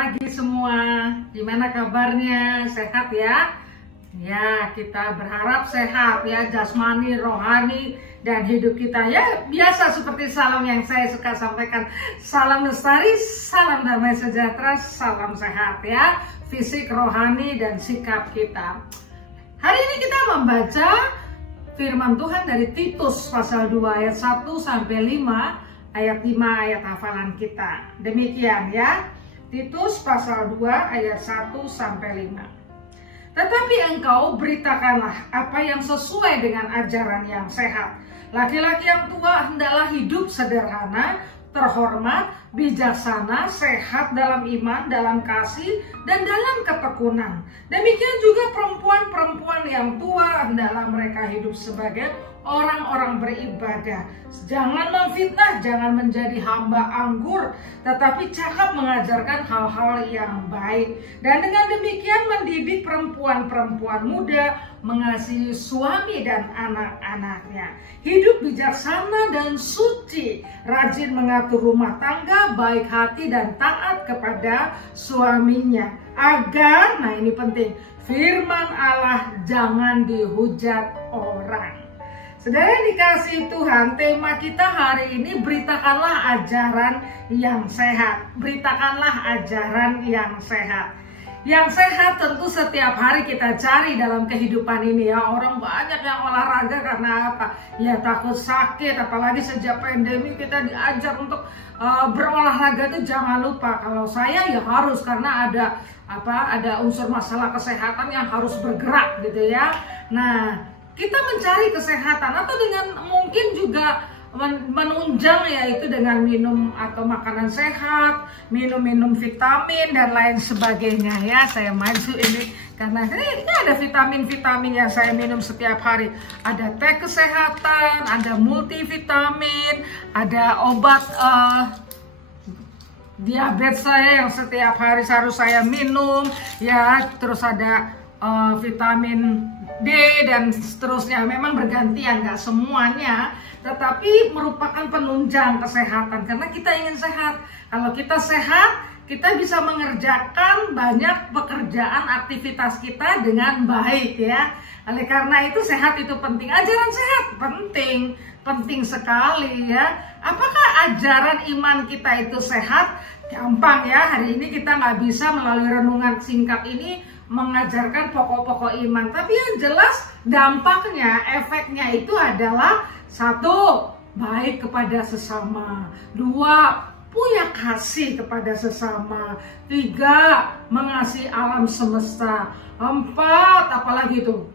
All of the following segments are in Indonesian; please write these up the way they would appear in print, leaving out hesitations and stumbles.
pagi semua. Gimana kabarnya? Sehat ya? Ya, kita berharap sehat ya, jasmani, rohani, dan hidup kita ya biasa seperti salam yang saya suka sampaikan. Salam lestari, salam damai sejahtera, salam sehat ya, fisik, rohani, dan sikap kita. Hari ini kita membaca firman Tuhan dari Titus pasal 2 ayat 1 sampai 5. Ayat 5 ayat hafalan kita. Demikian ya. Titus pasal 2 ayat 1 sampai 5. Tetapi engkau beritakanlah apa yang sesuai dengan ajaran yang sehat. Laki-laki yang tua hendaklah hidup sederhana, terhormat, bijaksana, sehat dalam iman, dalam kasih, dan dalam ketekunan. Demikian juga perempuan-perempuan yang tua hendaklah mereka hidup sebagai orang-orang beribadah. Jangan memfitnah, jangan menjadi hamba anggur, tetapi cakap mengajarkan hal-hal yang baik. Dan dengan demikian mendidik perempuan-perempuan muda mengasihi suami dan anak-anaknya. Hidup bijaksana dan suci, rajin mengatur rumah tangga, baik hati dan taat kepada suaminya. Agar, nah ini penting, firman Allah jangan dihujat orang. Saudara yang dikasihi Tuhan, tema kita hari ini beritakanlah ajaran yang sehat. Beritakanlah ajaran yang sehat. Yang sehat tentu setiap hari kita cari dalam kehidupan ini ya. Orang banyak yang olahraga karena apa? Ya takut sakit, apalagi sejak pandemi kita diajar untuk berolahraga itu jangan lupa. Kalau saya ya harus karena ada unsur masalah kesehatan yang harus bergerak gitu ya. Nah, kita mencari kesehatan atau dengan mungkin juga menunjang yaitu dengan minum atau makanan sehat, minum vitamin dan lain sebagainya ya. Saya maju ini karena ini ada vitamin-vitamin yang saya minum setiap hari. Ada teh kesehatan, ada multivitamin, ada obat diabetes saya yang setiap hari harus saya minum ya. Terus ada vitamin D dan seterusnya. Memang bergantian, nggak semuanya, tetapi merupakan penunjang kesehatan karena kita ingin sehat. Kalau kita sehat, kita bisa mengerjakan banyak pekerjaan aktivitas kita dengan baik ya. Oleh karena itu sehat itu penting. Ajaran sehat penting sekali ya. Apakah ajaran iman kita itu sehat? Gampang ya. Hari ini kita nggak bisa melalui renungan singkat ini mengajarkan pokok-pokok iman, tapi yang jelas dampaknya, efeknya itu adalah 1. Baik kepada sesama, 2. Punya kasih kepada sesama, 3. Mengasihi alam semesta, 4. Apalagi itu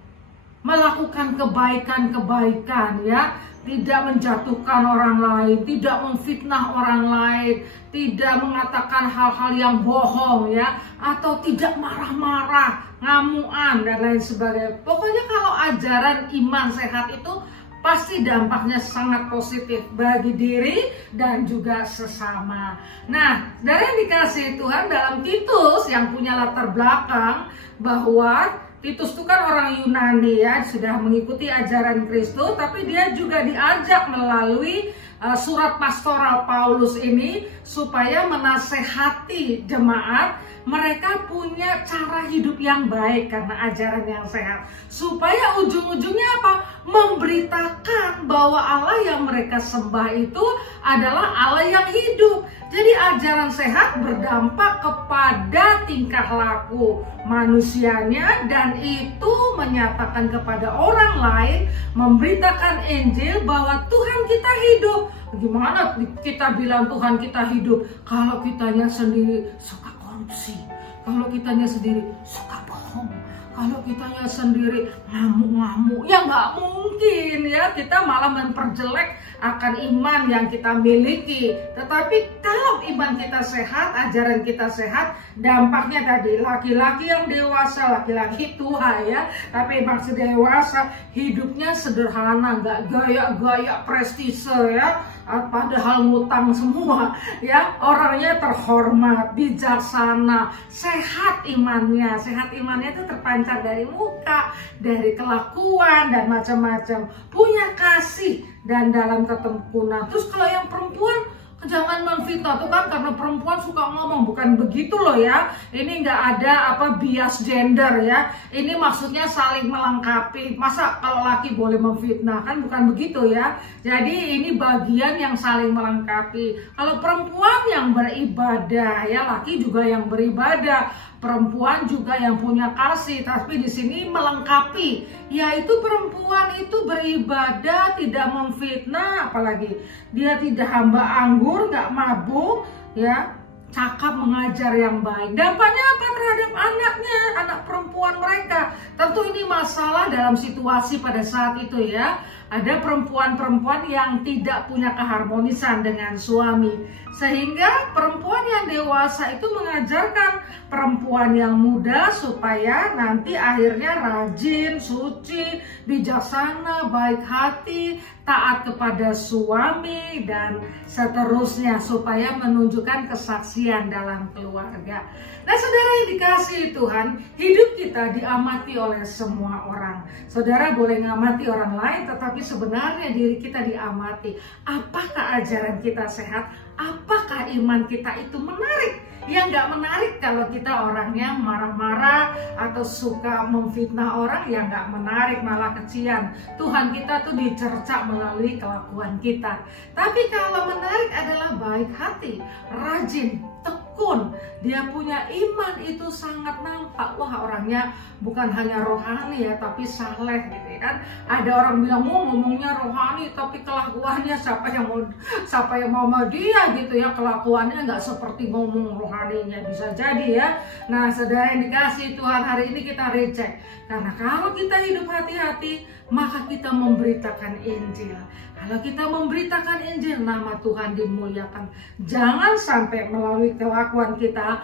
melakukan kebaikan-kebaikan ya, tidak menjatuhkan orang lain, tidak memfitnah orang lain, tidak mengatakan hal-hal yang bohong ya, atau tidak marah-marah, ngamuan dan lain sebagainya. Pokoknya kalau ajaran iman sehat itu pasti dampaknya sangat positif bagi diri dan juga sesama. Nah, dari yang dikasihi Tuhan, dalam Titus yang punya latar belakang bahwa Titus itu kan orang Yunani ya, sudah mengikuti ajaran Kristus, tapi dia juga diajak melalui surat pastoral Paulus ini supaya menasehati jemaat mereka punya cara hidup yang baik karena ajaran yang sehat. Supaya ujung-ujungnya apa? Memberitakan bahwa Allah yang mereka sembah itu adalah Allah yang hidup. Jadi ajaran sehat berdampak kepada tingkah laku manusianya dan itu menyatakan kepada orang lain, memberitakan Injil bahwa Tuhan kita hidup. Gimana kita bilang Tuhan kita hidup kalau kitanya sendiri suka korupsi, kalau kitanya sendiri suka bohong, kalau kitanya sendiri ngamuk-ngamuk, ya nggak mungkin ya. Kita malah memperjelek akan iman yang kita miliki. Tetapi kalau iman kita sehat, ajaran kita sehat, dampaknya tadi laki-laki yang dewasa, laki-laki tua ya, tapi maksud dewasa hidupnya sederhana, nggak gaya-gaya prestise ya, padahal ngutang semua ya. Orangnya terhormat, bijaksana, sehat imannya. Sehat imannya itu terpancar dari muka, dari kelakuan dan macam-macam. Punya kasih dan dalam ketekunan. Terus kalau yang perempuan jangan memfitnah tuh kan karena perempuan suka ngomong, bukan begitu loh ya. Ini nggak ada bias gender ya. Ini maksudnya saling melengkapi. Masa kalau laki boleh memfitnah, kan bukan begitu ya. Jadi ini bagian yang saling melengkapi. Kalau perempuan yang beribadah ya, laki juga yang beribadah, perempuan juga yang punya kasih, tapi di sini melengkapi, yaitu perempuan itu beribadah, tidak memfitnah, apalagi dia tidak hamba anggur, nggak mabuk, ya, cakap mengajar yang baik. Dampaknya apa terhadap anaknya, anak perempuan mereka? Tentu ini masalah dalam situasi pada saat itu ya. Ada perempuan-perempuan yang tidak punya keharmonisan dengan suami, sehingga perempuan yang dewasa itu mengajarkan perempuan yang muda supaya nanti akhirnya rajin, suci, bijaksana, baik hati, taat kepada suami, dan seterusnya, supaya menunjukkan kesaksian dalam keluarga. Nah, saudara yang dikasihi Tuhan, hidup kita diamati oleh semua orang. Saudara boleh ngamati orang lain, tetapi sebenarnya diri kita diamati. Apakah ajaran kita sehat? Apakah iman kita itu menarik? Ya nggak menarik kalau kita orangnya marah-marah atau suka memfitnah orang, ya nggak menarik, malah kecian. Tuhan kita tuh dicerca melalui kelakuan kita. Tapi kalau menarik adalah baik hati, rajin, tekun, dia punya iman itu sangat nampak. Wah, orangnya bukan hanya rohani ya, tapi saleh gitu kan. Ada orang bilang ngomongnya rohani tapi kelakuannya siapa yang mau sama dia gitu ya, kelakuannya nggak seperti ngomong rohaninya, bisa jadi ya. Nah, saudara yang dikasih Tuhan, hari ini kita recek, karena kalau kita hidup hati-hati maka kita memberitakan Injil. Kalau kita memberitakan Injil, nama Tuhan dimuliakan. Jangan sampai melalui kelakuan kita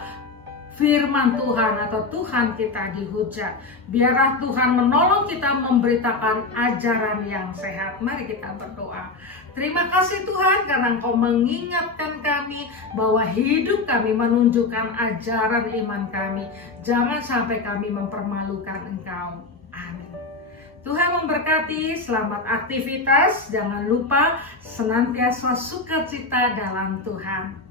firman Tuhan atau Tuhan kita dihujat. Biarlah Tuhan menolong kita memberitakan ajaran yang sehat. Mari kita berdoa. Terima kasih Tuhan karena Engkau mengingatkan kami bahwa hidup kami menunjukkan ajaran iman kami. Jangan sampai kami mempermalukan Engkau. Amin. Tuhan memberkati, selamat aktivitas. Jangan lupa senantiasa sukacita dalam Tuhan.